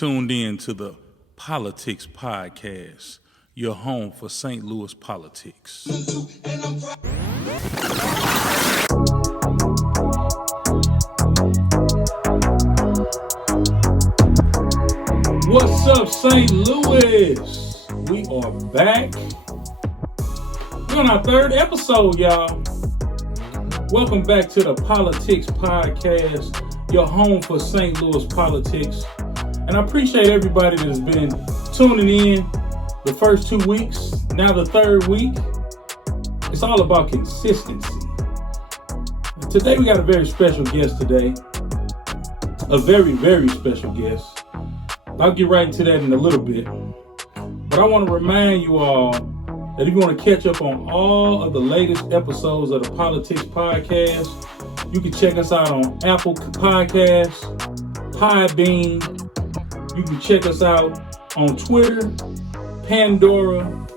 tuned in to the Politics Podcast, your home for St. Louis politics. What's up, St. Louis? We are back. We're on our third episode, y'all. Welcome back to the Politics Podcast, your home for St. Louis politics. And I appreciate everybody that has been tuning in the first 2 weeks, now the third week. It's all about consistency. And today we got a very special guest today. A very, very special guest. I'll get right into that in a little bit. But I want to remind you all that if you want to catch up on all of the latest episodes of the Politics Podcast, you can check us out on Apple Podcasts, Podbean. You can check us out on Twitter, Pandora,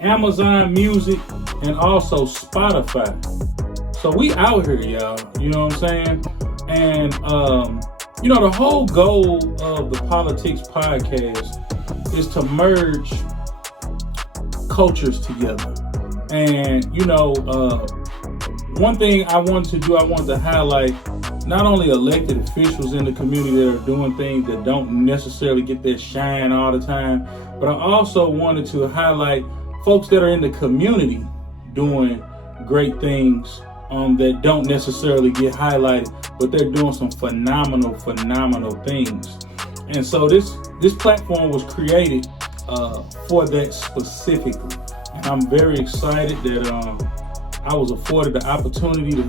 Amazon Music, and also Spotify. So we out here, y'all. You know what I'm saying? And, the whole goal of the Politics Podcast is to merge cultures together. And, one thing I wanted to highlight not only elected officials in the community that are doing things that don't necessarily get their shine all the time, but I also wanted to highlight folks that are in the community doing great things that don't necessarily get highlighted, but they're doing some phenomenal things. And so this platform was created for that specifically. And I'm very excited that I was afforded the opportunity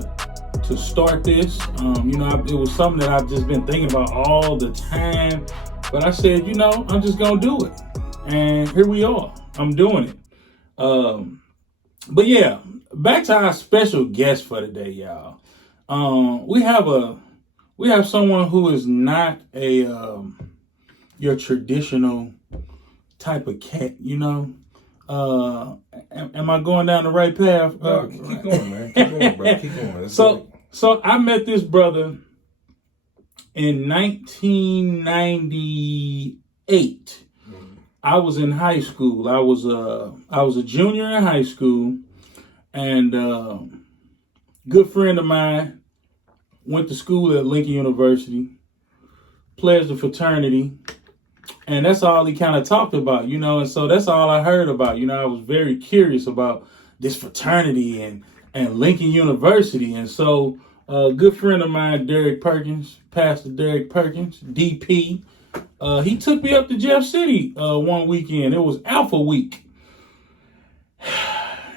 to start this. It was something that I've just been thinking about all the time. But I said, I'm just going to do it. And here we are. I'm doing it. But yeah, back to our special guest for today, y'all. We have someone who is not your traditional type of cat, Am I going down the right path? No, keep going, man. Keep going, bro. Keep going. So I met this brother in 1998. I was in high school. I was a junior in high school, and good friend of mine went to school at Lincoln University, pledged a fraternity. And that's all he kind of talked about, and so that's all I heard about. I was very curious about this fraternity and Lincoln University. And so a good friend of mine, Pastor Derek Perkins, DP, he took me up to Jeff City one weekend. It was Alpha Week.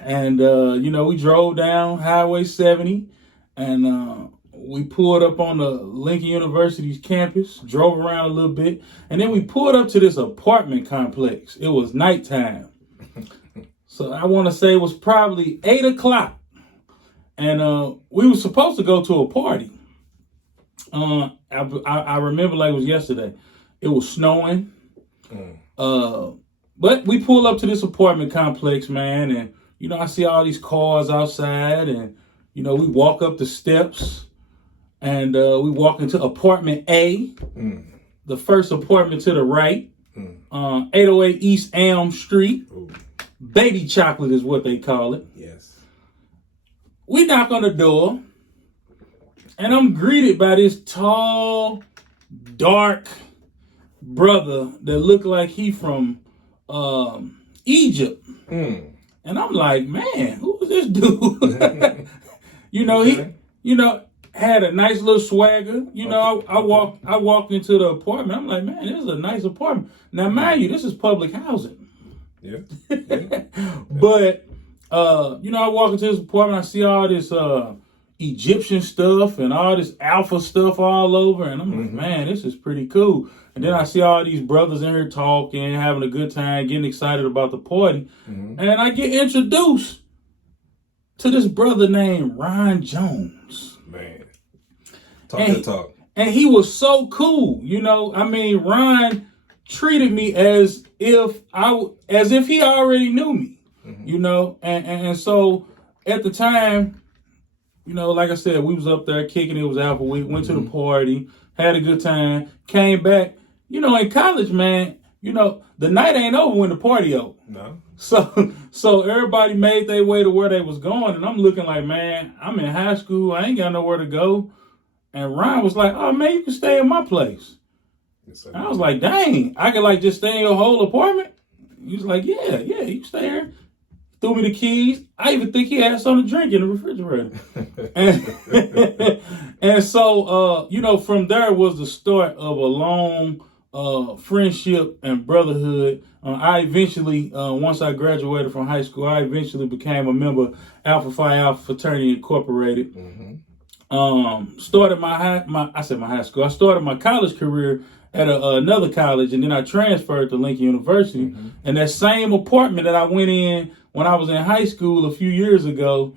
And, we drove down Highway 70 and we pulled up on the Lincoln University's campus, drove around a little bit, and then we pulled up to this apartment complex. It was nighttime. So I want to say it was probably 8 o'clock. And we were supposed to go to a party. I remember like it was yesterday. It was snowing. But we pull up to this apartment complex, man, and, I see all these cars outside, and, we walk up the steps. And we walk into apartment A, the first apartment to the right, 808 East Elm Street. Ooh. Baby chocolate is what they call it. Yes. We knock on the door, and I'm greeted by this tall, dark brother that looked like he from Egypt. And I'm like, man, who is this dude? Had a nice little swagger. I walked into the apartment. I'm like, man, this is a nice apartment. Now, mind you, this is public housing. Yeah. But, I walk into this apartment. I see all this Egyptian stuff and all this alpha stuff all over. And I'm like, man, this is pretty cool. And then I see all these brothers in here talking, having a good time, getting excited about the party. And I get introduced to this brother named Ronald Jones. Man. Talk. And he was so cool, Ron treated me as if he already knew me, and so at the time, like I said, we was up there kicking. It was Alpha Week, went to the party, had a good time, came back. in college, man, the night ain't over when the party over. No. So everybody made their way to where they was going, and I'm looking like, man, I'm in high school. I ain't got nowhere to go. And Ronn was like, oh, man, you can stay in my place. Yes, I was like, dang, I could just stay in your whole apartment? He was like, yeah, you can stay here. Threw me the keys. I even think he had something to drink in the refrigerator. and so, from there was the start of a long friendship and brotherhood. I eventually, once I graduated from high school, I eventually became a member of Alpha Phi Alpha Fraternity Incorporated. Started my high school. I started my college career at another college, and then I transferred to Lincoln University. And that same apartment that I went in when I was in high school a few years ago,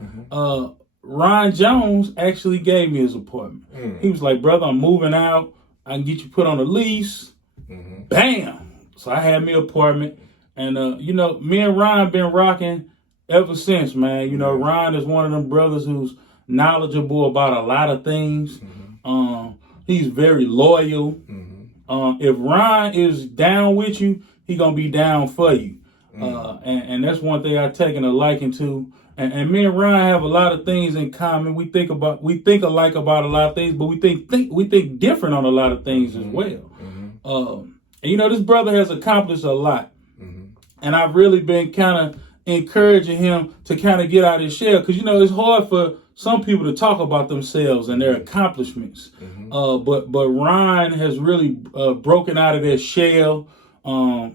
Ronald Jones actually gave me his apartment. He was like, brother, I'm moving out. I can get you put on a lease. Bam! So I had me an apartment. And, me and Ronn been rocking ever since, man. Ronn is one of them brothers who's knowledgeable about a lot of things. He's very loyal. If Ronn is down with you, he gonna be down for you. And that's one thing I've taken a liking to. And me and Ronn have a lot of things in common. We think alike about a lot of things, but we think different on a lot of things as well. And this brother has accomplished a lot. And I've really been kind of encouraging him to kind of get out of his shell, because it's hard for some people to talk about themselves and their accomplishments. But Ronn has really broken out of their shell.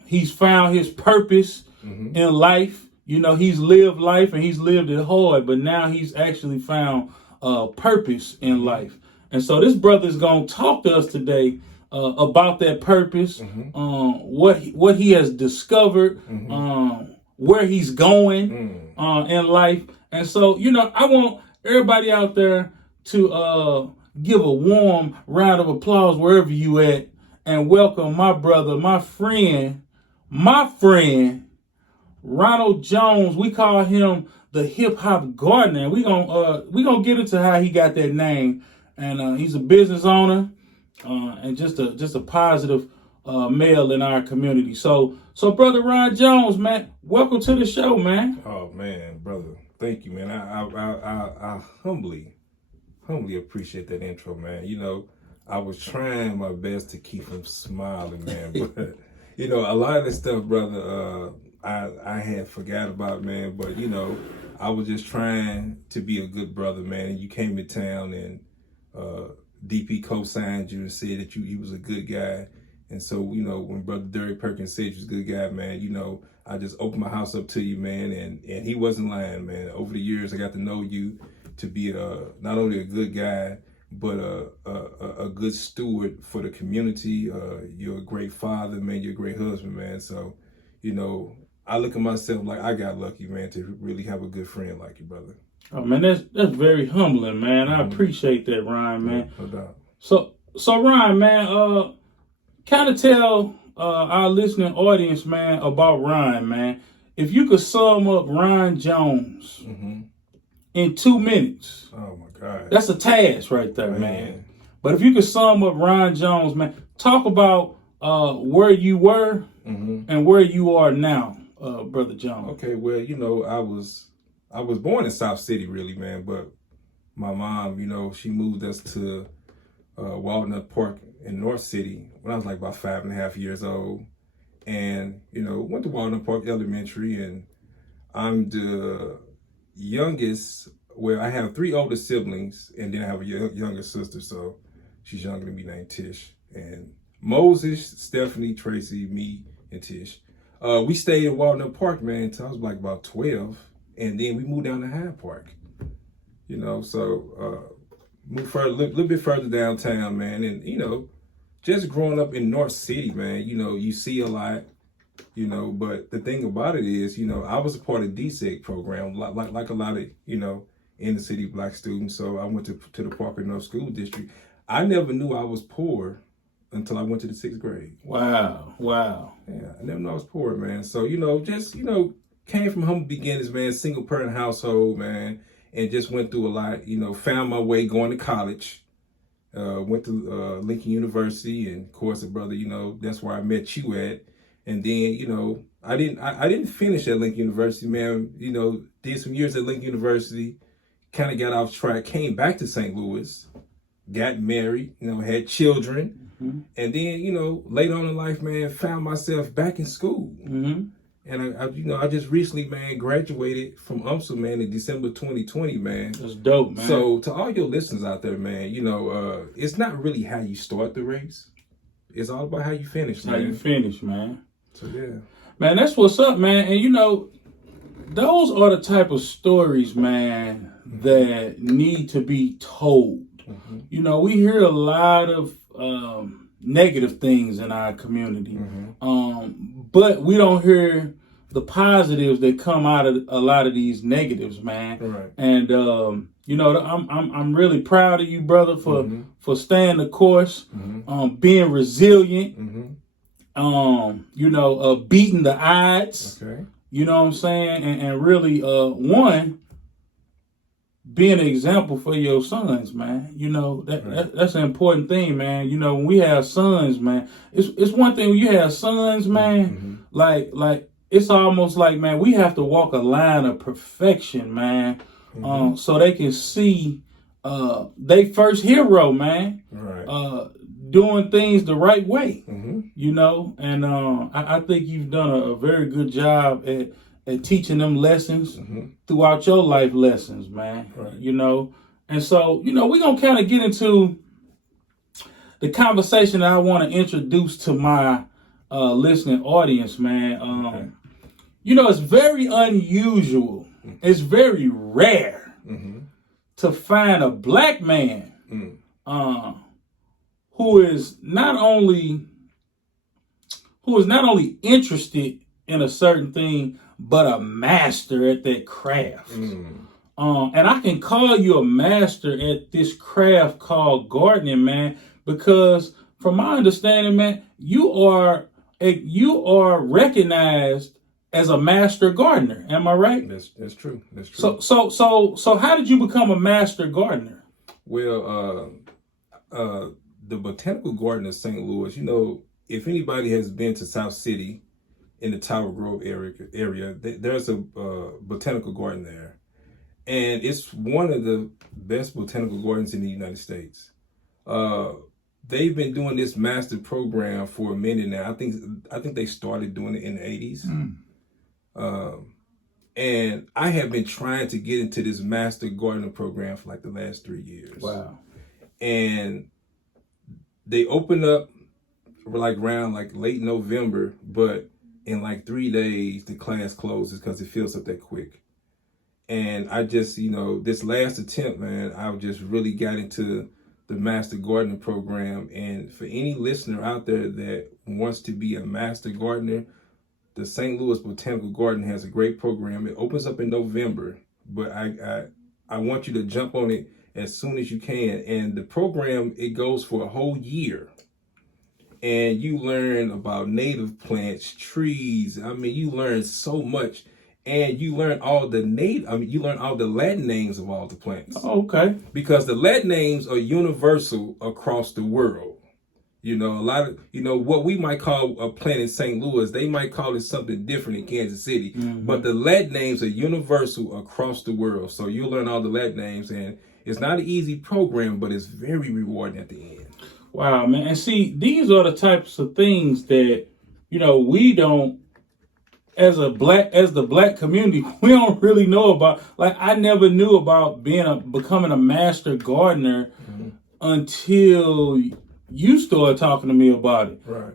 He's found his purpose in life. He's lived life and he's lived it hard, but now he's actually found purpose in life. And so this brother is going to talk to us today about that purpose, what he has discovered, where he's going in life. And so, I want everybody out there to give a warm round of applause wherever you at, and welcome my brother, my friend, Ronald Jones. We call him the Hip Hop Gardner. We gonna get into how he got that name, and he's a business owner, and just a positive male in our community. So brother Ronald Jones, man, welcome to the show, man. Oh man, brother, thank you, man. I humbly appreciate that intro, man. I was trying my best to keep him smiling, man, but a lot of this stuff, brother, I had forgot about, man. But I was just trying to be a good brother, man. And you came to town, and DP co-signed you and said that you was a good guy. And so, when Brother Derek Perkins said you was a good guy, man, I just opened my house up to you, man. And he wasn't lying, man. Over the years, I got to know you to be not only a good guy, but a good steward for the community. You're a great father, man. You're a great husband, man. So, I look at myself like I got lucky, man, to really have a good friend like you, brother. Oh, man, that's very humbling, man. I appreciate that, Ronn, man. No doubt. So Ronn, man, kind of tell our listening audience, man, about Ronn, man. If you could sum up Ronald Jones in 2 minutes. Oh, my God. That's a task right there, man. But if you could sum up Ronald Jones, man, talk about where you were and where you are now, Brother Jones. Okay, well, I was born in South City, really, man, but my mom, she moved us to Walnut Park in North City when I was like about 5.5 years old. And, went to Walnut Park Elementary, and I'm the youngest. Well, I have 3 older siblings, and then I have a younger sister, so she's younger than me, named Tish. And Moses, Stephanie, Tracy, me, and Tish. We stayed in Walnut Park, man, until I was like about 12, and then we moved down to Hyde Park. So moved further, a little bit further downtown, man, and just growing up in North City, man, you see a lot, but the thing about it is, I was a part of DSEC program, like a lot of, inner city black students. So I went to the Parker North School District. I never knew I was poor until I went to the 6th grade. Wow. Yeah, I never knew I was poor, man. So, came from humble beginnings, man, single parent household, man, and just went through a lot, found my way going to college. Went to Lincoln University, and of course, brother, that's where I met you at. And then, I didn't finish at Lincoln University, man. Did some years at Lincoln University, kind of got off track, came back to St. Louis, got married, had children. Mm-hmm. And then, later on in life, man, found myself back in school. Mm-hmm. And I just recently, man, graduated from UMSL, man, in December 2020, man. That's dope, man. So to all your listeners out there, man, it's not really how you start the race. It's all about how you finish, man. How you finish, man. So, yeah. Man, that's what's up, man. And, those are the type of stories, man, that need to be told. Mm-hmm. We hear a lot of negative things in our community, but we don't hear the positives that come out of a lot of these negatives, man. Right. And I'm really proud of you, brother, for staying the course, being resilient, beating the odds. Okay. You know what I'm saying? And really, being an example for your sons, man. That's an important thing, man. When we have sons, man, it's one thing when you have sons, man, like it's almost like, man, we have to walk a line of perfection, man, so they can see they first hero, man, right. Doing things the right way, and I think you've done a very good job at teaching them lessons throughout your life lessons, man. Right. And so, we're going to kind of get into the conversation that I want to introduce to my listening audience, man. Okay. It's very unusual. It's very rare to find a black man who is not only interested in a certain thing, but a master at that craft. And I can call you a master at this craft called gardening, man, because from my understanding, man, you are recognized as a master gardener. Am I right? That's true. That's true. So how did you become a master gardener? Well, the Botanical Garden of St. Louis, if anybody has been to South City in the Tower Grove area, there's a botanical garden there. And it's one of the best botanical gardens in the United States. They've been doing this master program for a minute now. I think they started doing it in the 80s. And I have been trying to get into this master gardener program for like the last 3 years. Wow. And they open up around late November, but in 3 days, the class closes because it fills up that quick. And I just, this last attempt, man, I just really got into the Master Gardener program. And for any listener out there that wants to be a Master Gardener, the St. Louis Botanical Garden has a great program. It opens up in November, but I want you to jump on it as soon as you can. And the program, it goes for a whole year. And you learn about native plants, trees. You learn so much. And you learn all the Latin names of all the plants. Oh, okay. Because the Latin names are universal across the world. A lot of, what we might call a plant in St. Louis, they might call it something different in Kansas City. But the Latin names are universal across the world. So you'll learn all the Latin names. And it's not an easy program, but it's very rewarding at the end. Wow, man. And see, these are the types of things that, we don't, as the black community, we don't really know about. I never knew about becoming a master gardener until you started talking to me about it. Right.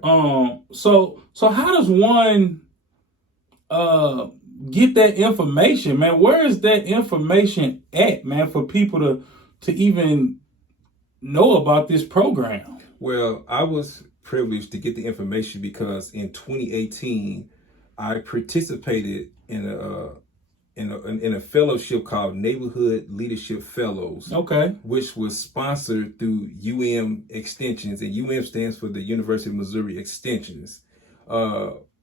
So how does one get that information, man? Where is that information at, man, for people to even know about this program? Well, I was privileged to get the information because in 2018, I participated in a fellowship called Neighborhood Leadership Fellows. Okay. Which was sponsored through UM Extensions, and UM stands for the University of Missouri Extensions.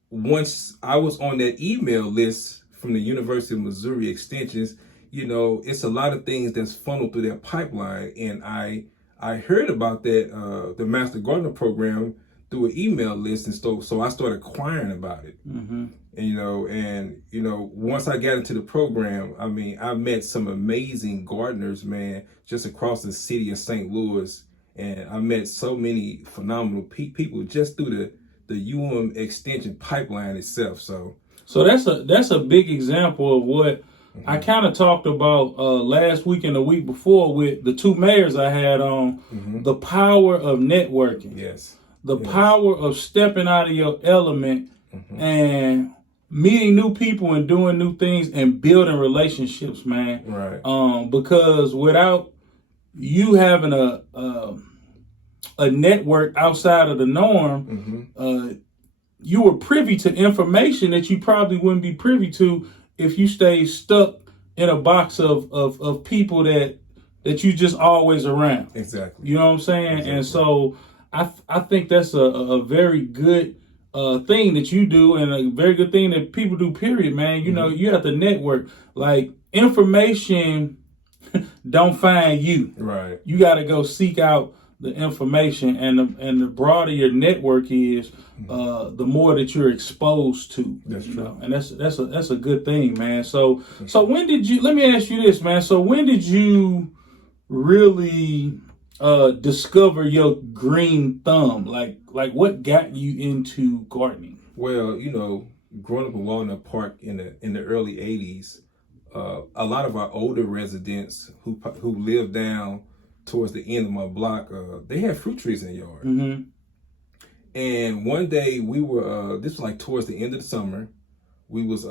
Once I was on that email list from the University of Missouri Extensions, it's a lot of things that's funneled through that pipeline, and I I heard about that the Master Gardener program through an email list, and so I started inquiring about it. Mm-hmm. And once I got into the program, I mean, I met some amazing gardeners, man, just across the city of St. Louis, and I met so many phenomenal people just through the Extension pipeline itself. So that's a big example of what I kind of talked about last week and the week before with the two mayors I had on. The power of networking. Yes. The power of stepping out of your element and meeting new people and doing new things and building relationships, man. Right. Because without you having a network outside of the norm, you were privy to information that you probably wouldn't be privy to if you stayed stuck in a box of people that you just always around. Exactly. You know what I'm saying? Exactly. And so I think that's a very good thing that you do, and a very good thing that people do, period, man. You know, you have to network. Like, information don't find you. Right. You got to go seek out the information, and the broader your network is, the more that you're exposed to. That's true. Know? And that's a good thing, man. So when did you? Let me ask you this, man. So when did you really discover your green thumb? Like what got you into gardening? Well, growing up in Walnut Park in the early '80s, a lot of our older residents who lived down towards the end of my block, they had fruit trees in the yard. And one day we were, this was like towards the end of the summer, we was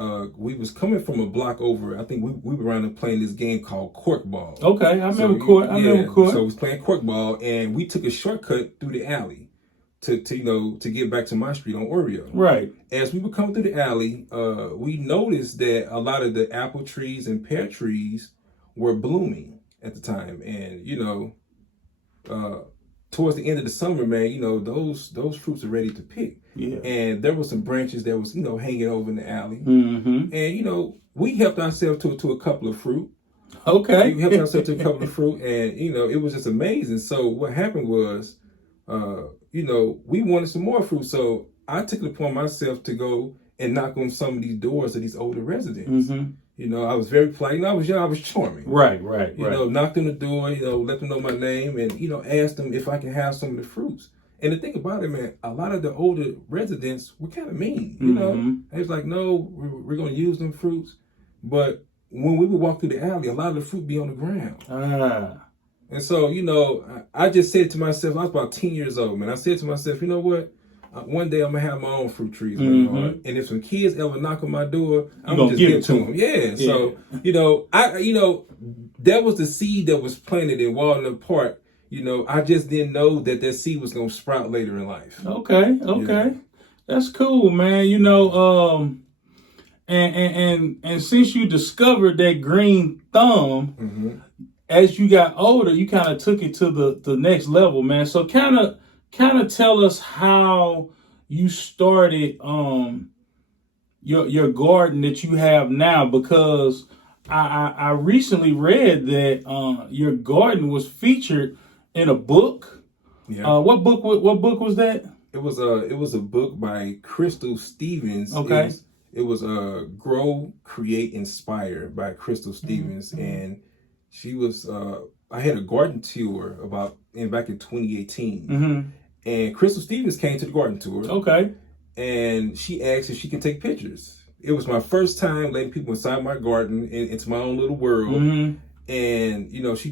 coming from a block over. I think we were around there playing this game called corkball. Okay, I remember cork. So we was playing corkball, and we took a shortcut through the alley to get back to my street on Oreo. Right. As we were coming through the alley, we noticed that a lot of the apple trees and pear trees were blooming at the time, and towards the end of the summer, man, those fruits are ready to pick. Yeah. And there were some branches that was hanging over in the alley, and we helped ourselves to a couple of fruit. Okay. We helped ourselves to a couple of fruit, and it was just amazing. So what happened was, we wanted some more fruit, so I took it upon myself to go and knock on some of these doors of these older residents. I was very polite. I was young. I was charming. Right. Knocked on the door. Let them know my name, and asked them if I can have some of the fruits. And the thing about it, man, a lot of the older residents were kind of mean. They was like, "No, we're going to use them fruits." But when we would walk through the alley, a lot of the fruit be on the ground. And so, I just said to myself, I was about 10 years old, man. I said to myself, you know what? One day I'm gonna have my own fruit trees, and if some kids ever knock on my door, I'm gonna just give it to them. Yeah. So that was the seed that was planted in Walnut Park. I just didn't know that seed was gonna sprout later in life. Okay, that's cool, man. And since you discovered that green thumb, as you got older, you kind of took it to the next level, man. So kind of tell us how you started your garden that you have now, because I recently read that your garden was featured in a book. Yeah. What book was that? It was a book by Crystal Stevens. Okay. It was Grow, Create, Inspire by Crystal Stevens, and she was. I had a garden tour back in 2018, and Crystal Stevens came to the garden tour. Okay, and she asked if she could take pictures. It was my first time letting people inside my garden into my own little world, and she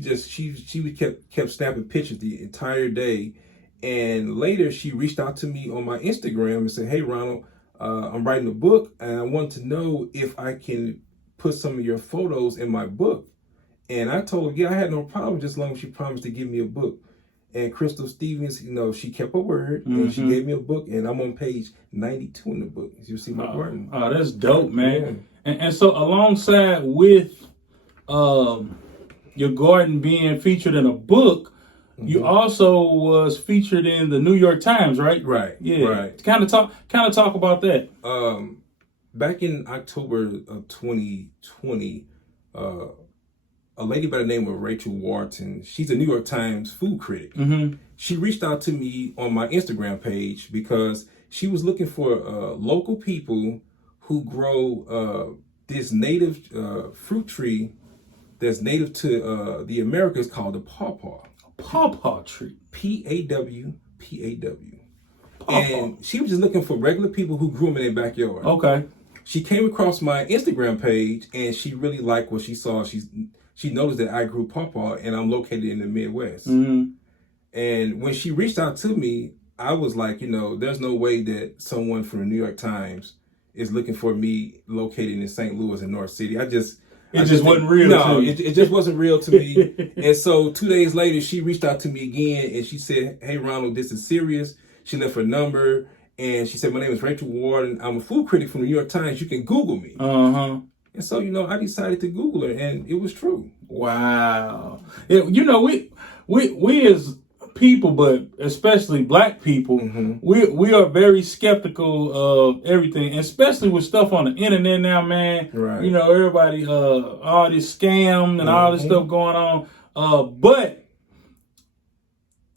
kept snapping pictures the entire day. And later, she reached out to me on my Instagram and said, "Hey, Ronald, I'm writing a book, and I want to know if I can put some of your photos in my book." And I told her, yeah, I had no problem, just as long as she promised to give me a book. And Crystal Stevens, she kept her word, and she gave me a book, and I'm on page 92 in the book. You see my garden. Oh, that's dope, man. Yeah. And so alongside with your garden being featured in a book, you also was featured in the New York Times, right? Right. Yeah. Right. Kind of talk about that. Back in October of 2020, a lady by the name of Rachel Wharton. She's a New York Times food critic. Mm-hmm. She reached out to me on my Instagram page because she was looking for local people who grow this native fruit tree that's native to the Americas called the pawpaw. Pawpaw tree. Pawpaw. Pawpaw. And she was just looking for regular people who grew them in their backyard. Okay. She came across my Instagram page and she really liked what she saw. She noticed that I grew pawpaw and I'm located in the Midwest. Mm-hmm. And when she reached out to me, I was like, there's no way that someone from the New York Times is looking for me located in St. Louis and North City. It just wasn't real no, to you. It just wasn't real to me. And so 2 days later, she reached out to me again and she said, "Hey, Ronald, this is serious." She left her number and she said, "My name is Rachel Ward and I'm a food critic from the New York Times. You can Google me." Uh-huh. And so, I decided to Google her and it was true. Wow. We as people, but especially Black people, Mm-hmm. we are very skeptical of everything, especially with stuff on the internet now, man. Right. Everybody, all this scam and all this stuff going on. But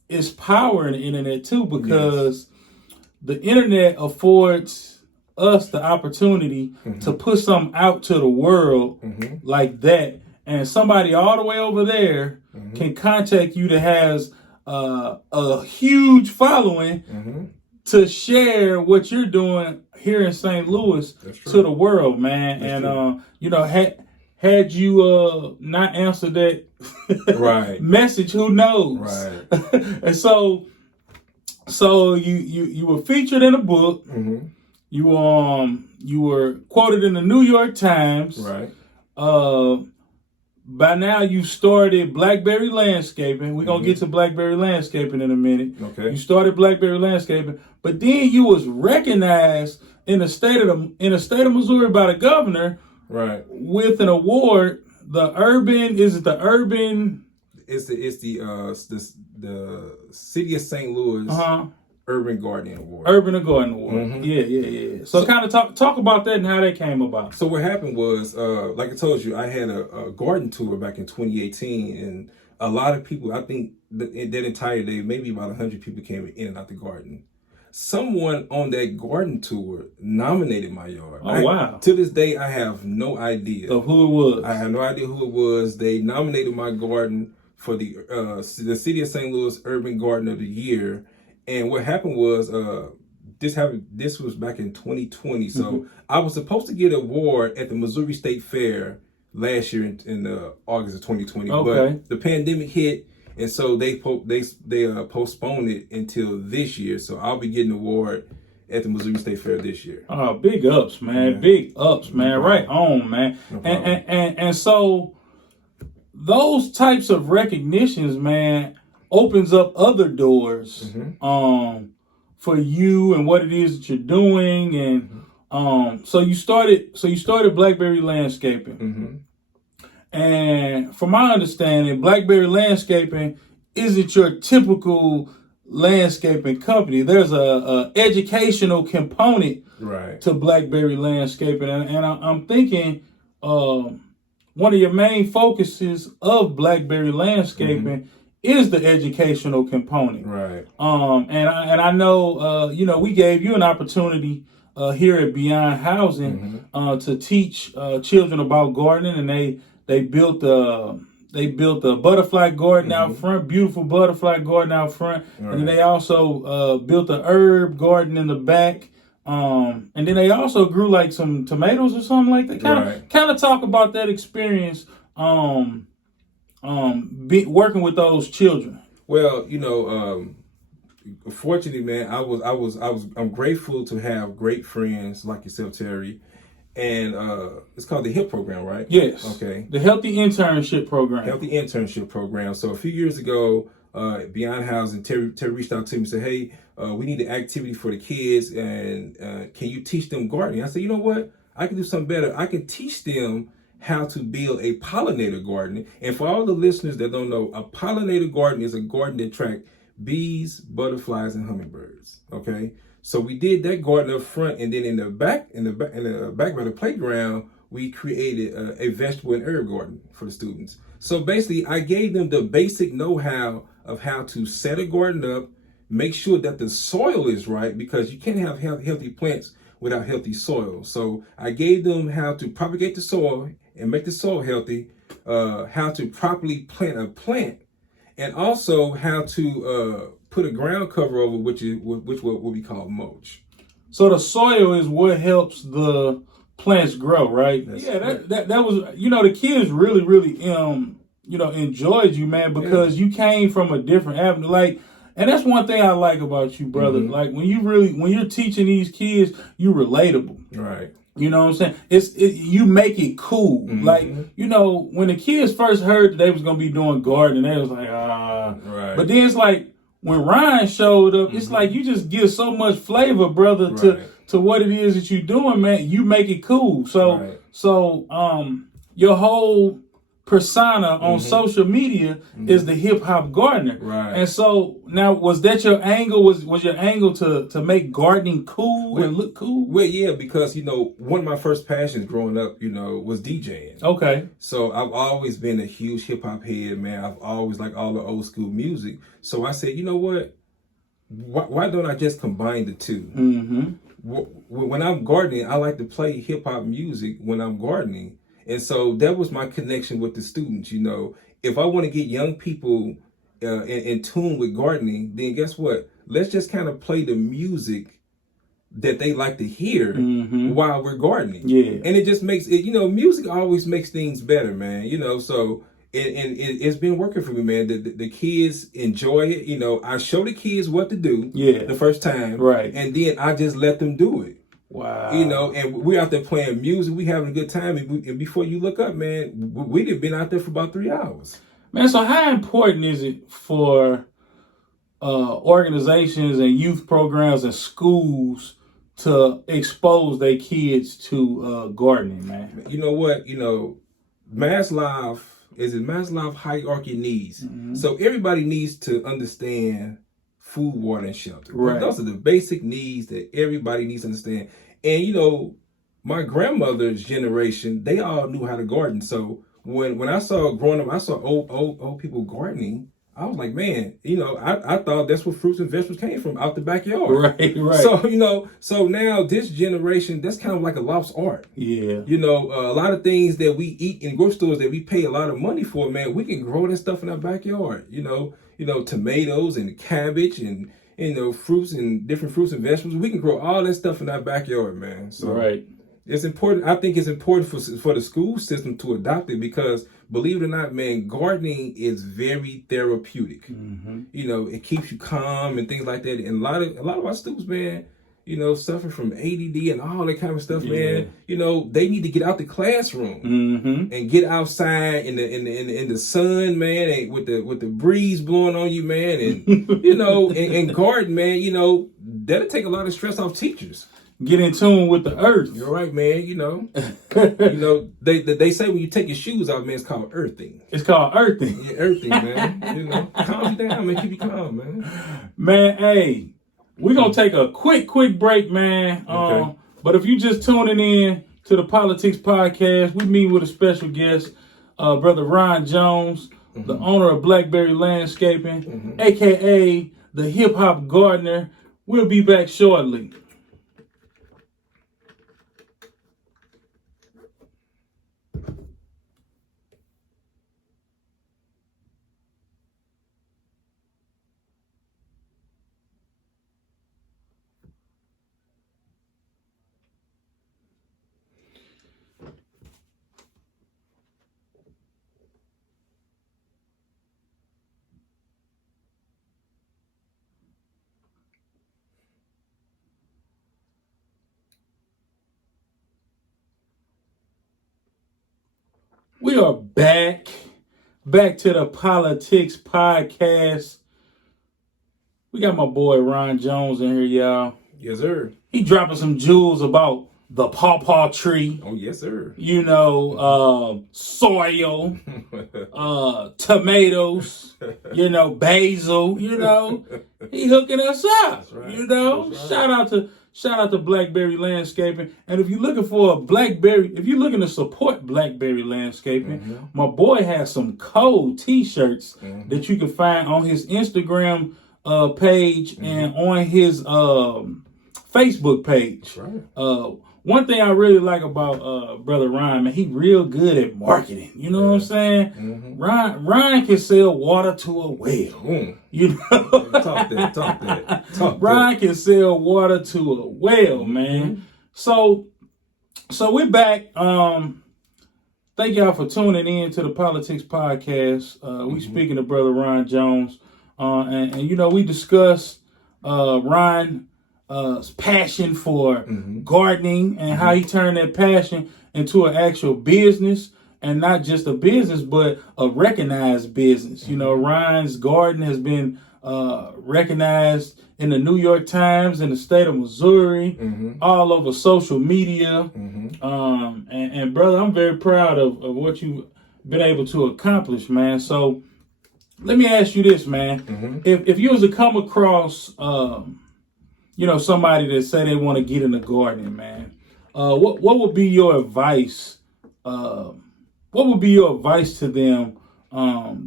it's power in the internet too, because the internet affords us the opportunity to put something out to the world like that, and somebody all the way over there can contact you that has a huge following to share what you're doing here in St. Louis to the world, man. That's had you not answered that message, who knows? Right. And so you were featured in a book. You were quoted in the New York Times. Right. By now you've started Blackberry Landscaping. We're gonna get to Blackberry Landscaping in a minute. Okay. You started Blackberry Landscaping, but then you was recognized in the state of Missouri by the governor. Right. With an award, the City of St. Louis Urban Gardening Award. Urban Gardening Award. Yeah. So kind of talk about that and how that came about. So what happened was, like I told you, I had a garden tour back in 2018, and a lot of people, I think that entire day, maybe about 100 people came in and out the garden. Someone on that garden tour nominated my yard. Oh, wow. To this day, I have no idea of who it was. I have no idea who it was. They nominated my garden for the City of St. Louis Urban Garden of the Year. And what happened was, this was back in 2020. So I was supposed to get an award at the Missouri State Fair last year in August of 2020. Okay. But the pandemic hit, and so they postponed it until this year. So I'll be getting an award at the Missouri State Fair this year. Oh, big ups, man. Yeah. Big ups, man. No right on, man. No and so those types of recognitions, man, opens up other doors for you and what it is that you're doing. And so you started Blackberry Landscaping. And from my understanding, Blackberry Landscaping isn't your typical landscaping company. There's a educational component to Blackberry Landscaping. And I'm thinking one of your main focuses of Blackberry Landscaping is the educational component. Right. And I know, we gave you an opportunity here at Beyond Housing to teach children about gardening, and they built a butterfly garden out front, beautiful butterfly garden out front, and then they also built a herb garden in the back. And then they also grew like some tomatoes or something like that. Kind of talk about that experience. Working with those children. Well, fortunately, man, I'm grateful to have great friends like yourself, Terry, and it's called the HIP program, right? Yes. Okay. The Healthy Internship Program. Healthy Internship Program. So a few years ago, Beyond Housing, Terry reached out to me and said, "Hey, we need an activity for the kids, and can you teach them gardening?" I said, "You know what? I can do something better. I can teach them how to build a pollinator garden." And for all the listeners that don't know, a pollinator garden is a garden that attracts bees, butterflies, and hummingbirds. Okay, so we did that garden up front, and then in the back by the playground, we created a vegetable and herb garden for the students. So basically, I gave them the basic know-how of how to set a garden up, make sure that the soil is right, because you can't have healthy plants without healthy soil. So I gave them how to propagate the soil and make the soil healthy, how to properly plant a plant, and also how to put a ground cover over, which what we call mulch. So the soil is what helps the plants grow, right? That was, the kids really enjoyed you, man, because you came from a different avenue. Like, and that's one thing I like about you, brother. Mm-hmm. Like when you're teaching these kids, you relatable. Right. You know what I'm saying? You make it cool. Mm-hmm. Like, when the kids first heard that they was gonna be doing gardening, they was like, Right. But then it's like when Ronn showed up, it's like you just give so much flavor, brother, to what it is that you're doing, man. You make it cool. So your whole persona on social media is the Hip Hop Gardner. Right. And so now, was that your angle? Was your angle to make gardening cool and look cool? Well, yeah, because one of my first passions growing up, was DJing. Okay. So I've always been a huge hip hop head, man. I've always liked all the old school music. So I said, you know what? Why don't I just combine the two? Mm-hmm. When I'm gardening, I like to play hip hop music when I'm gardening. And so that was my connection with the students. If I want to get young people in tune with gardening, then guess what? Let's just kind of play the music that they like to hear while we're gardening. Yeah. And it just makes it, music always makes things better, man. So it's been working for me, man. The kids enjoy it. I show the kids what to do the first time. Right. And then I just let them do it. Wow. And we're out there playing music. We having a good time. And before you look up, man, we'd have been out there for about 3 hours. Man, so how important is it for organizations and youth programs and schools to expose their kids to gardening, man? You know what? Maslow's hierarchy needs. Mm-hmm. So everybody needs to understand food, water, and shelter. Right. Those are the basic needs that everybody needs to understand. And my grandmother's generation, they all knew how to garden. So when I saw growing up, I saw old people gardening. I was like, man, I thought that's where fruits and vegetables came from, out the backyard. Right. So, so now this generation, that's kind of like a lost art. Yeah. A lot of things that we eat in grocery stores that we pay a lot of money for, man, we can grow that stuff in our backyard. Tomatoes and cabbage and, fruits and different fruits and vegetables. We can grow all that stuff in our backyard, man. So right. It's important. I think it's important for the school system to adopt it because, believe it or not, man, gardening is very therapeutic. Mm-hmm. It keeps you calm and things like that. And a lot of our students, man, suffer from ADD and all that kind of stuff, man. They need to get out the classroom and get outside in the sun, man, and with the breeze blowing on you, man, and and garden, man. That'll take a lot of stress off teachers. Get in tune with the earth. You're right, man. They say when you take your shoes off, man, it's called earthing. It's called earthing. Yeah, earthing, man. Calm you down, man. Keep you calm, man. Man, hey, we're gonna take a quick break, man. Okay. But if you just tuning in to the Poloutics podcast, we meet with a special guest, brother Ronald Jones, the owner of Blackberry Landscaping, aka the Hip Hop Gardner. We'll be back shortly. We are back to the Poloutics podcast. We got my boy Ronald Jones in here, y'all. Yes, sir. He dropping some jewels about the pawpaw tree. Oh, yes, sir. You know, soil, tomatoes, you know, basil, you know. He hooking us up. Right. You know. Right. Shout out to Blackberry Landscaping. And if you're looking for if you're looking to support Blackberry Landscaping, my boy has some cold t-shirts that you can find on his Instagram page and on his Facebook page. Right. One thing I really like about Brother Ronn, man, he real good at marketing. You know what I'm saying? Ronn can sell water to a well. You know? Talk that. Ronn can sell water to a well, man. So we're back. Thank y'all for tuning in to the Poloutics podcast. We speaking to Brother Ronald Jones. And you know, we discuss Ron's passion for gardening and how he turned that passion into an actual business, and not just a business, but a recognized business. You know, Ron's garden has been recognized in the New York Times, in the state of Missouri, all over social media. And brother, I'm very proud of what you've been able to accomplish, man. So let me ask you this, man. If you was to come across, you know, somebody that say they want to get into gardening, man, what would be your advice? What would be your advice to them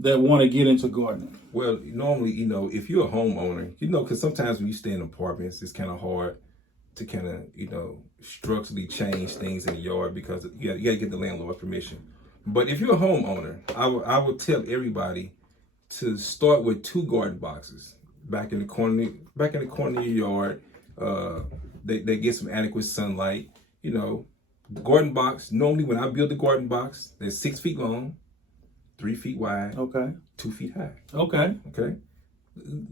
that want to get into gardening? Well, normally, you know, if you're a homeowner, you know, because sometimes when you stay in apartments, it's kind of hard to kind of, you know, structurally change things in the yard because you got to get the landlord's permission. But if you're a homeowner, I would tell everybody to start with 2 garden boxes back in the corner of your yard. They get some adequate sunlight. You know, the garden box, normally when I build the garden box, they're 6 feet long, 3 feet wide, 2 feet high. Okay.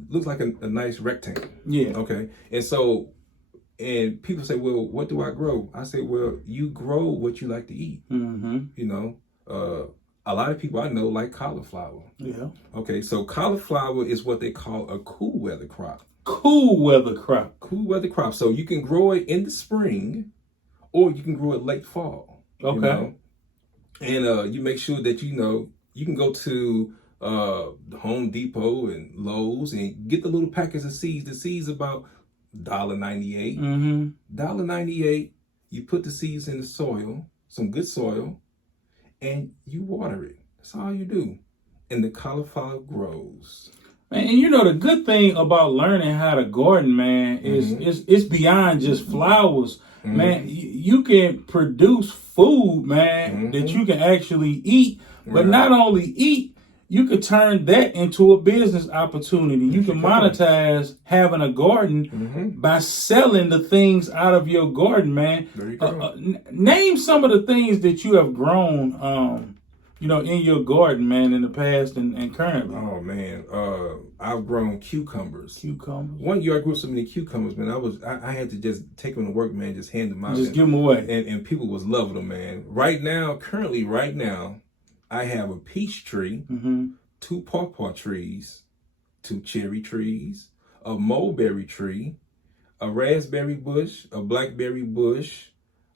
Looks like a nice rectangle. Yeah. Okay. And so, and people say, well, what do I grow? I say, well, you grow what you like to eat. You know, a lot of people I know like cauliflower. Yeah. Okay, so cauliflower is what they call a cool weather crop. Cool weather crop. So you can grow it in the spring, or you can grow it late fall. Okay. You know? And you make sure that, you know, you can go to the Home Depot and Lowe's and get the little packets of seeds. The seeds about $1.98. $1.98. You put the seeds in the soil, some good soil, and you water it. That's all you do. And the cauliflower grows. And you know, the good thing about learning how to garden, man, is it's beyond just flowers. Man, you can produce food, man, that you can actually eat. But not only eat, you could turn that into a business opportunity. You can monetize having a garden by selling the things out of your garden, man. There you go. Name some of the things that you have grown, you know, in your garden, man, in the past and currently. Oh, man. I've grown cucumbers. One year I grew so many cucumbers, man. I had to just take them to work, man, just hand them out. Just give them away. And people was loving them, man. Currently right now, I have a peach tree, 2 pawpaw trees, 2 cherry trees, a mulberry tree, a raspberry bush, a blackberry bush,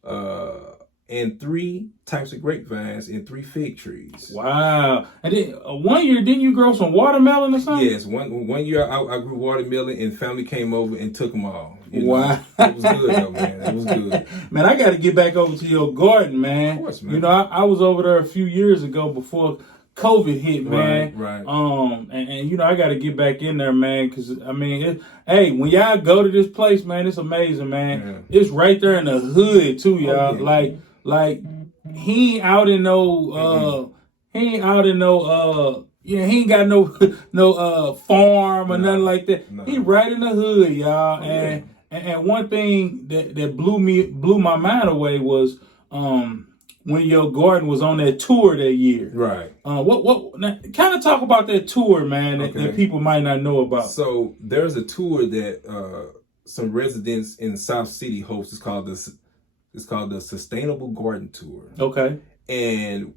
and 3 types of grapevines and 3 fig trees. Wow. And then, one year, didn't you grow some watermelon or something? Yes. One year I grew watermelon and family came over and took them all. Wow. It was good, though, man. It was good. Man, I got to get back over to your garden, man. Of course, man. You know, I was over there a few years ago before COVID hit, man. Right. And you know, I got to get back in there, man, because, I mean, hey, when y'all go to this place, man, it's amazing, man. Yeah. It's right there in the hood, too, y'all. Oh, yeah. Like, he ain't out in no, he ain't got no farm or nothing like that. No. He right in the hood, y'all. Oh, and one thing that blew my mind away was when your garden was on that tour that year. Right. What kind of talk about that tour, man, that people might not know about. So there's a tour that some residents in South City host. It's called the Sustainable Garden Tour. Okay. And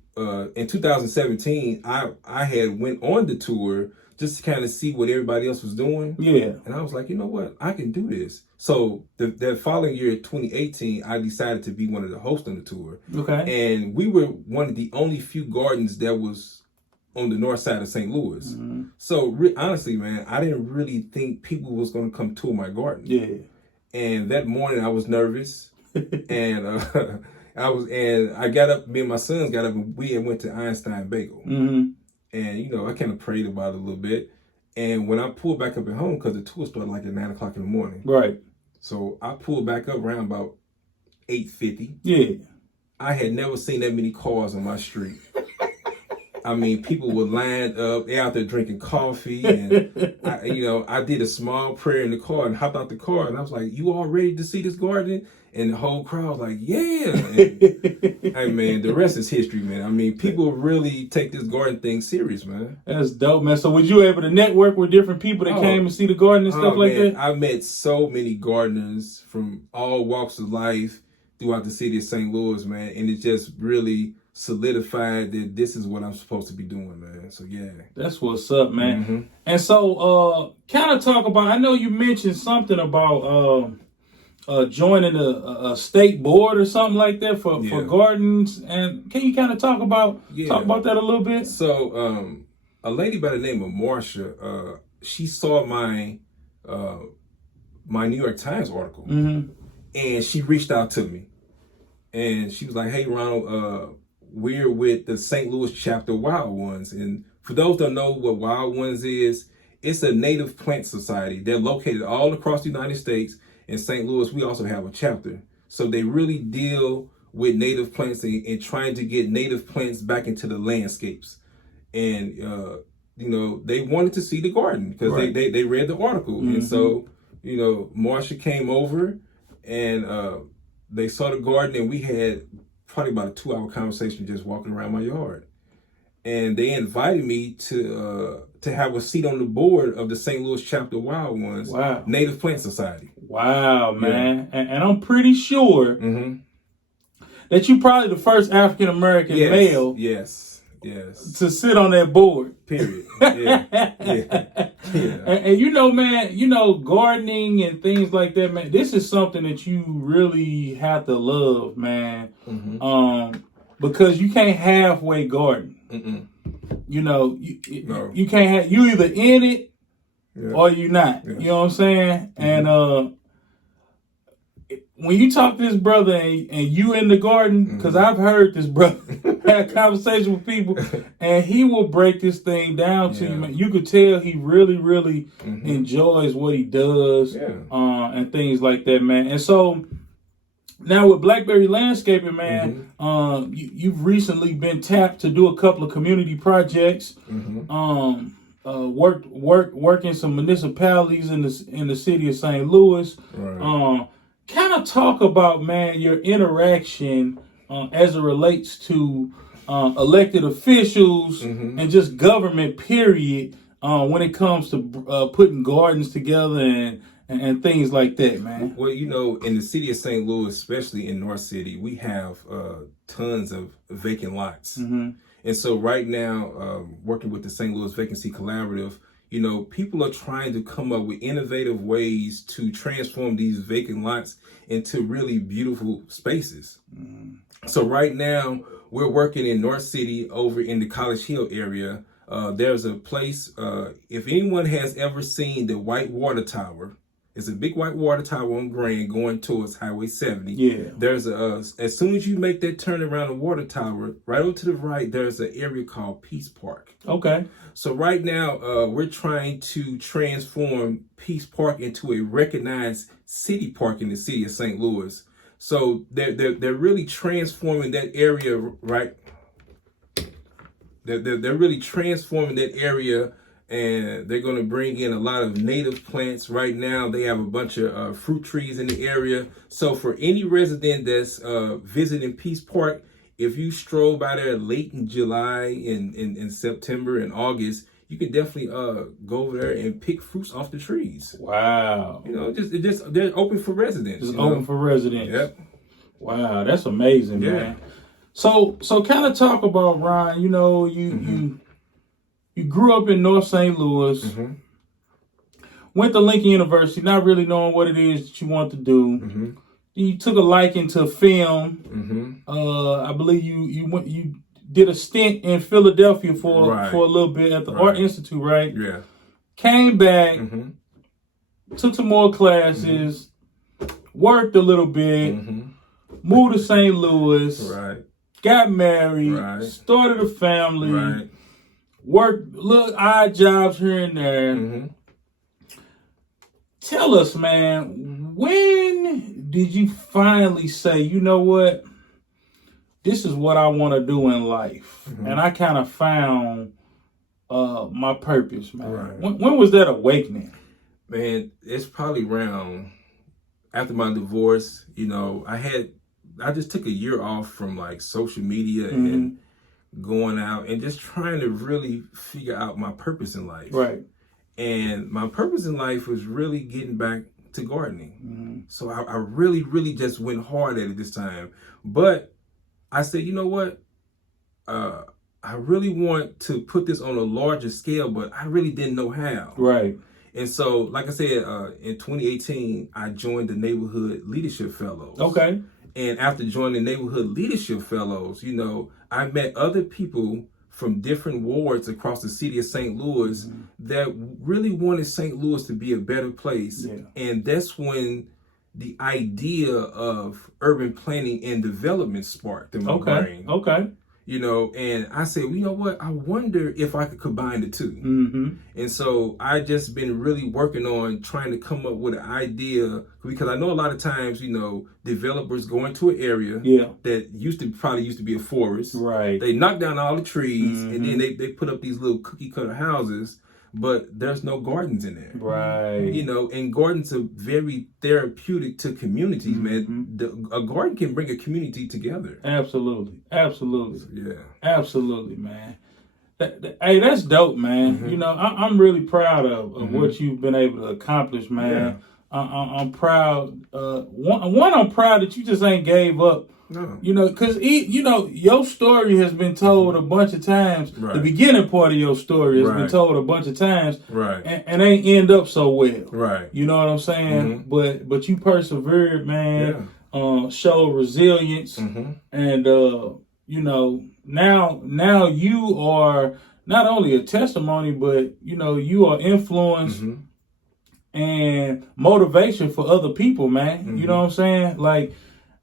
in 2017, I had went on the tour just to kind of see what everybody else was doing. Yeah. And I was like, you know what? I can do this. So that following year, 2018, I decided to be one of the hosts on the tour. Okay. And we were one of the only few gardens that was on the north side of St. Louis. Mm-hmm. So honestly, man, I didn't really think people was going to come tour my garden. Yeah. And that morning I was nervous. And I got up, me and my sons got up, and we had went to Einstein Bagel. Mm-hmm. And, you know, I kind of prayed about it a little bit. And when I pulled back up at home, because the tour started like at 9 o'clock in the morning. Right. So I pulled back up around about 8:50. Yeah. I had never seen that many cars on my street. I mean, people were lined up, they out there drinking coffee. And, I did a small prayer in the car and hopped out the car. And I was like, you all ready to see this garden? And the whole crowd was like, yeah. And, hey, man, the rest is history, man. I mean, people really take this garden thing serious, man. That's dope, man. So was you able to network with different people that came and see the garden and stuff like that? I met so many gardeners from all walks of life throughout the city of St. Louis, man. And it just really solidified that this is what I'm supposed to be doing, man. So, yeah. That's what's up, man. Mm-hmm. And so, kind of talk about, I know you mentioned something about joining a state board or something like that for gardens. And can you kind of talk about that a little bit? So, a lady by the name of Marsha, she saw my New York Times article, mm-hmm. and she reached out to me, and she was like, "Hey, Ronald, we're with the St. Louis chapter Wild Ones, and for those that don't know what Wild Ones is, it's a native plant society. They're located all across the United States. In St. Louis, we also have a chapter. So they really deal with native plants and trying to get native plants back into the landscapes. And, they wanted to see the garden because they read the article. Mm-hmm. And so, Marsha came over and they saw the garden, and we had probably about a 2-hour conversation just walking around my yard. And they invited me to have a seat on the board of the St. Louis chapter Wild Ones Native Plant Society. Wow, man. Yeah. And I'm pretty sure mm-hmm. that you're probably the first African-American male Yes. to sit on that board. Period. Yeah. Yeah. And man, gardening and things like that, man, this is something that you really have to love, man. Mm-hmm. Because you can't halfway garden. Mm-mm. You can't have, you either in it or you not. Yes. You know what I'm saying? Mm-hmm. And when you talk to this brother and you in the garden, because I've heard this brother have conversations with people, and he will break this thing down to you, man. You could tell he really, really enjoys what he does, and things like that, man. And so now with Blackberry Landscaping, man, you've recently been tapped to do a couple of community projects. Working some municipalities in the city of St. Louis. Right. Kind of talk about, man, your interaction as it relates to elected officials and just government, period, when it comes to putting gardens together and things like that, man. Well, in the city of St. Louis, especially in North City, we have tons of vacant lots. Mm-hmm. And so right now, working with the St. Louis Vacancy Collaborative, people are trying to come up with innovative ways to transform these vacant lots into really beautiful spaces. Mm. So right now, we're working in North City over in the College Hill area. There's a place, if anyone has ever seen the White Water Tower, it's a big white water tower on Grand going towards Highway 70. Yeah. There's as soon as you make that turn around the water tower, right over to the right, there's an area called Peace Park. Okay. So right now, we're trying to transform Peace Park into a recognized city park in the city of St. Louis. So they're really transforming that area, right? They're really transforming that area. And they're going to bring in a lot of native plants. Right now, they have a bunch of fruit trees in the area. So for any resident that's visiting Peace Park, if you stroll by there late in July, in September and August, you can definitely go over there and pick fruits off the trees. Wow. Just they're open for residents. Just open for residents. Yep. Wow, that's amazing, man. So kind of talk about, Ron, You grew up in North St. Louis. Mm-hmm. Went to Lincoln University, not really knowing what it is that you want to do. Mm-hmm. You took a liking to film. Mm-hmm. I believe you did a stint in Philadelphia for a little bit at the Art Institute, right? Yeah. Came back, Mm-hmm. took some more classes, worked a little bit, moved to St. Louis, got married, started a family, worked little odd jobs here and there. Mm-hmm. Tell us, man, when did you finally say, you know what, this is what I want to do in life? And I kind of found my purpose, man. When was that awakening? Man, it's probably around after my divorce. You know, I just took a year off from like social media and going out and just trying to really figure out my purpose in life. Right. And my purpose in life was really getting back to gardening. So I really, really just went hard at it this time. But I said, you know what? I really want to put this on a larger scale, but I really didn't know how. Right. And so, like I said, in 2018, I joined the Neighborhood Leadership Fellows. Okay. And after joining the Neighborhood Leadership Fellows, you know, I met other people from different wards across the city of St. Louis that really wanted St. Louis to be a better place. Yeah. And that's when the idea of urban planning and development sparked in my brain. Okay. You know, and I said, well, you know what? I wonder if I could combine the two. And so I just been really working on trying to come up with an idea, because I know a lot of times, you know, developers go into an area that used to be a forest. Right. They knock down all the trees and then they put up these little cookie cutter houses, but there's no gardens in there. Right. You know, and gardens are very therapeutic to communities, man. A garden can bring a community together. Absolutely. Yeah. Absolutely, man. Hey, that's dope, man. You know, I'm really proud of what you've been able to accomplish, man. Yeah. I'm proud. I'm proud that you just ain't gave up. No. You know, because, you know, your story has been told a bunch of times. The beginning part of your story has been told a bunch of times. And ain't end up so well. You know what I'm saying? But you persevered, man. Showed resilience. And, you know, now you are not only a testimony, but, you know, you are influence and motivation for other people, man. You know what I'm saying? Like,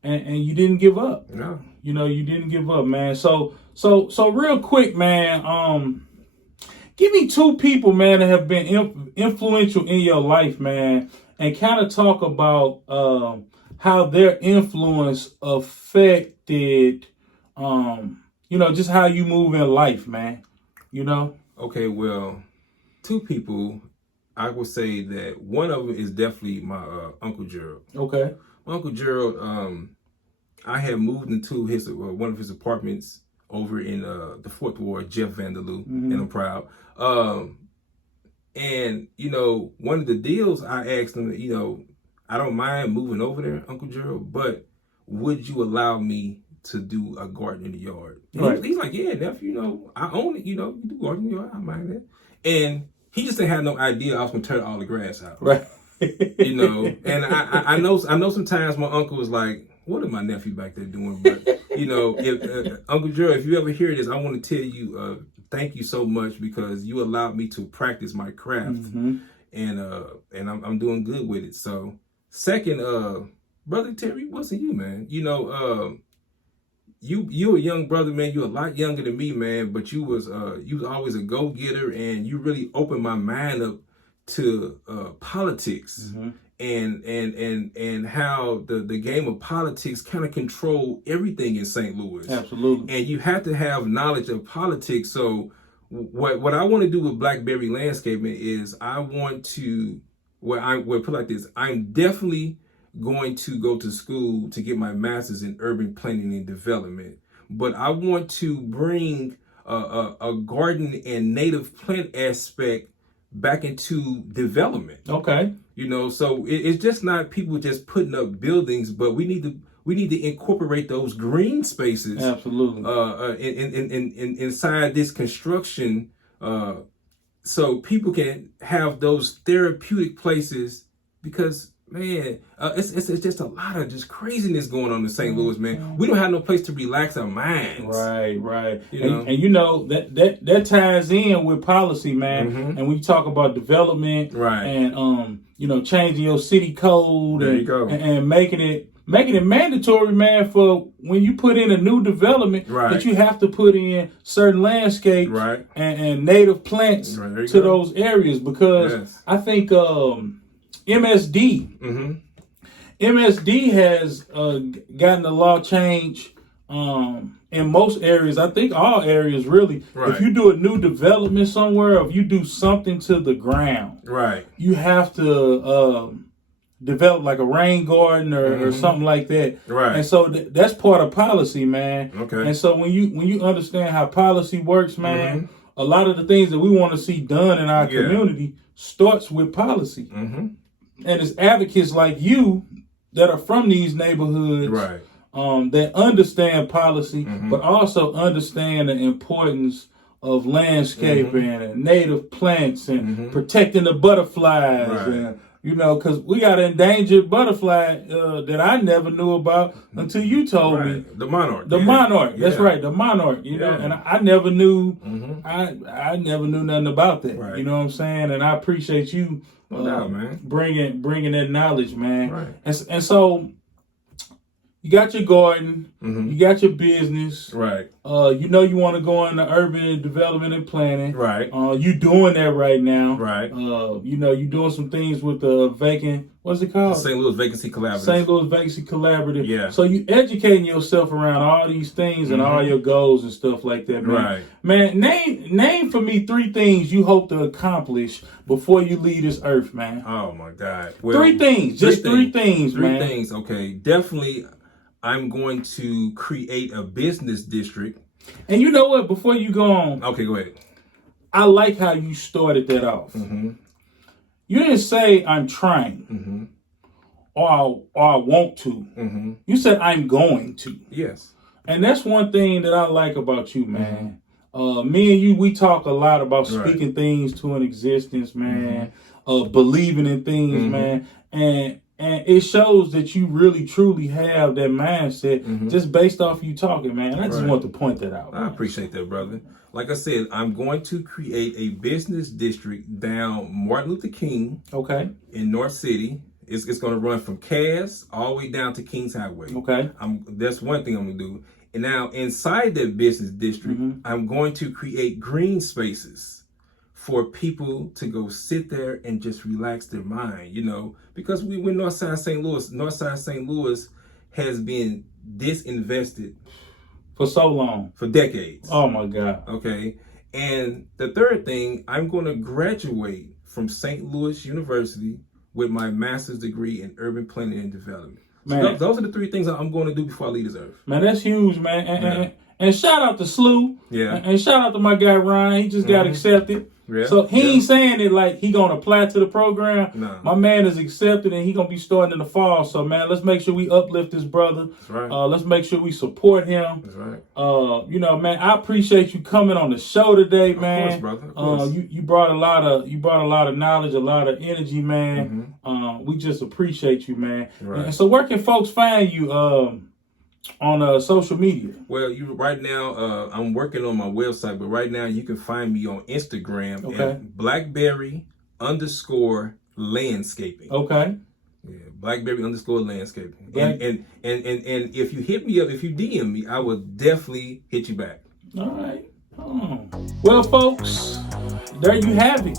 and you didn't give up. No. You know, you didn't give up, man. So real quick, man, give me two people, man, that have been influential in your life, man, and kind of talk about how their influence affected, you know, just how you move in life, man. You know? Okay, well, two people, I would say that one of them is definitely my Uncle Gerald. Okay. Uncle Gerald, I had moved into his one of his apartments over in the 4th Ward, Jeff Vanderloo, and I'm proud. And, you know, one of the deals I asked him, you know, I don't mind moving over there, Uncle Gerald, but would you allow me to do a garden in the yard? He's like, yeah, nephew, you know, I own it, you know, you do garden in the yard, I mind that. And he just didn't have no idea I was going to turn all the grass out. Right. You know, and I know sometimes my uncle was like, what are my nephew back there doing? But, you know, if Uncle Gerald, if you ever hear this, I want to tell you, thank you so much, because you allowed me to practice my craft, and I'm doing good with it. So, second, Brother Terry, wasn't you, man? You know, you a young brother, man. You're a lot younger than me, man. But you was always a go getter, and you really opened my mind up to politics and how the game of politics kind of control everything in St. Louis. Absolutely. And you have to have knowledge of politics. So what I want to do with Blackberry Landscaping is I want to, put it like this, I'm definitely going to go to school to get my master's in urban planning and development. But I want to bring a garden and native plant aspect back into development. Okay. You know, so it's just not people just putting up buildings, but we need to incorporate those green spaces. Absolutely. In inside this construction So people can have those therapeutic places because, man, it's just a lot of just craziness going on in St. Louis, man. We don't have no place to relax our minds. Right. And you know, that ties in with policy, man. And we talk about development, and you know, changing your city code and making it mandatory, man, for when you put in a new development that you have to put in certain landscapes and native plants to those areas, because I think MSD has gotten the law change in most areas. I think all areas, really. If you do a new development somewhere, or if you do something to the ground, you have to develop like a rain garden or something like that. And so that's part of policy, man. And so when you understand how policy works, man, a lot of the things that we want to see done in our community starts with policy. And it's advocates like you that are from these neighborhoods that understand policy, but also understand the importance of landscaping and native plants and protecting the butterflies. And, you know, because we got an endangered butterfly that I never knew about until you told me. The monarch. The monarch. That's right. The monarch. You know, and I never knew. I never knew nothing about that. You know what I'm saying? And I appreciate you, man, bringing that knowledge, man. And so you got your garden. You got your business. You know you want to go into urban development and planning. You doing that right now. You know, you doing some things with the vacant, what's it called? St. Louis Vacancy Collaborative. St. Louis Vacancy Collaborative. So you educating yourself around all these things and all your goals and stuff like that, man. Man, name for me 3 things you hope to accomplish before you leave this earth, man. Oh my God. Well, 3 things. Just 3 things, man. 3 things. Okay. Definitely, I'm going to create a business district. And you know what? Before you go on. Okay, go ahead. I like how you started that off. You didn't say I'm trying or I want to. You said I'm going to. Yes. And that's one thing that I like about you, man. Me and you, we talk a lot about speaking things to an existence, man. Believing in things, man. And it shows that you really, truly have that mindset just based off you talking, man. And I just want to point that out. I appreciate that, brother. Like I said, I'm going to create a business district down Martin Luther King in North City. It's going to run from Cass all the way down to Kings Highway. That's one thing I'm going to do. And now inside that business district, I'm going to create green spaces for people to go sit there and just relax their mind, you know, because we're Northside St. Louis. Northside St. Louis has been disinvested for so long, for decades. Oh my God. Okay. And the third thing, I'm going to graduate from St. Louis University with my master's degree in urban planning and development. Man, so those are the 3 things I'm going to do before I leave this earth. Man, that's huge, man. And shout out to Slew. And shout out to my guy Ronn. He just got accepted. So he ain't saying it like he gonna apply to the program. My man is accepted and he gonna be starting in the fall. So man, let's make sure we uplift this brother. Let's make sure we support him. You know, man, I appreciate you coming on the show today, man. Of course, brother. Of course. You brought a lot of knowledge, a lot of energy, man. We just appreciate you, man. And so where can folks find you on social media? Well, right now, I'm working on my website, but right now you can find me on Instagram at Blackberry _landscaping. Yeah, Blackberry _landscaping. And if you hit me up, if you DM me, I will definitely hit you back. All right. Well, folks, there you have it.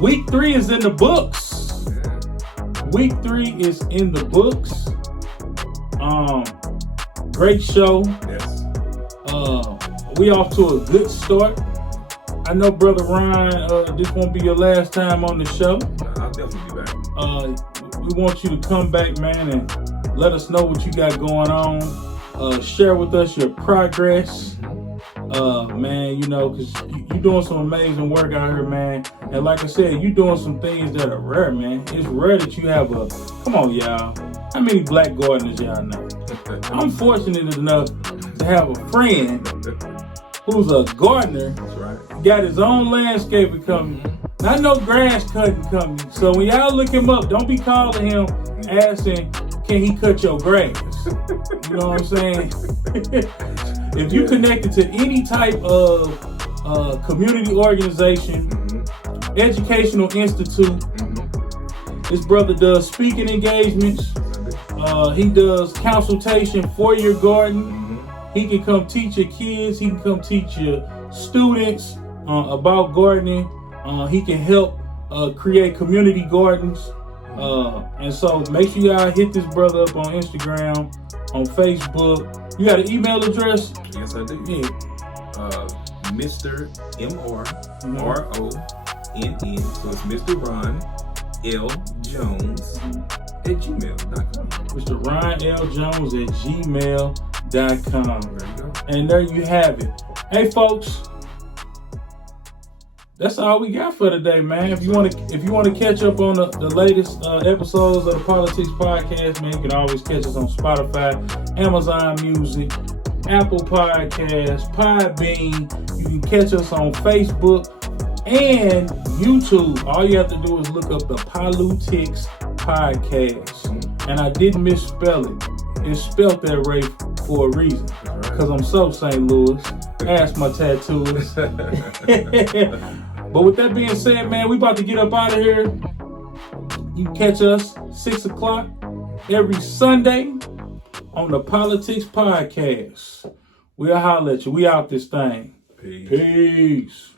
Week 3 is in the books. Week 3 is in the books. Great show. Yes. We off to a good start. I know, Brother Ronn, this won't be your last time on the show. I'll definitely be back. We want you to come back, man, and let us know what you got going on. Share with us your progress. Man, you know, because you're doing some amazing work out here, man. And like I said, you're doing some things that are rare, man. It's rare that you have come on, y'all. How many black gardeners y'all know? I'm fortunate enough to have a friend who's a gardener got his own landscaping company. Not no grass cutting company. So when y'all look him up, don't be calling him asking, can he cut your grass? You know what I'm saying? If you connected to any type of community organization, educational institute, this brother does speaking engagements. He does consultation for your garden. He can come teach your kids. He can come teach your students about gardening. He can help create community gardens. And so make sure y'all hit this brother up on Instagram, on Facebook. You got an email address? Yes, I do. Yeah. Mr. MRRONN. So it's Mr. Ronn L. Jones at gmail.com. Mr. Ronn L. Jones at gmail.com. There you go. And there you have it. Hey folks, that's all we got for today, man. If you want to catch up on the latest episodes of the Politics Podcast, man, you can always catch us on Spotify, Amazon Music, Apple Podcasts, Podbean. You can catch us on Facebook and YouTube. All you have to do is look up the Poloutics Podcast. And I didn't misspell it. It's spelled that way for a reason. Because I'm so St. Louis. Ask my tattooers. But with that being said, man, we about to get up out of here. You can catch us 6 o'clock every Sunday on the Politics Podcast. We'll holler at you. We out this thing. Peace. Peace.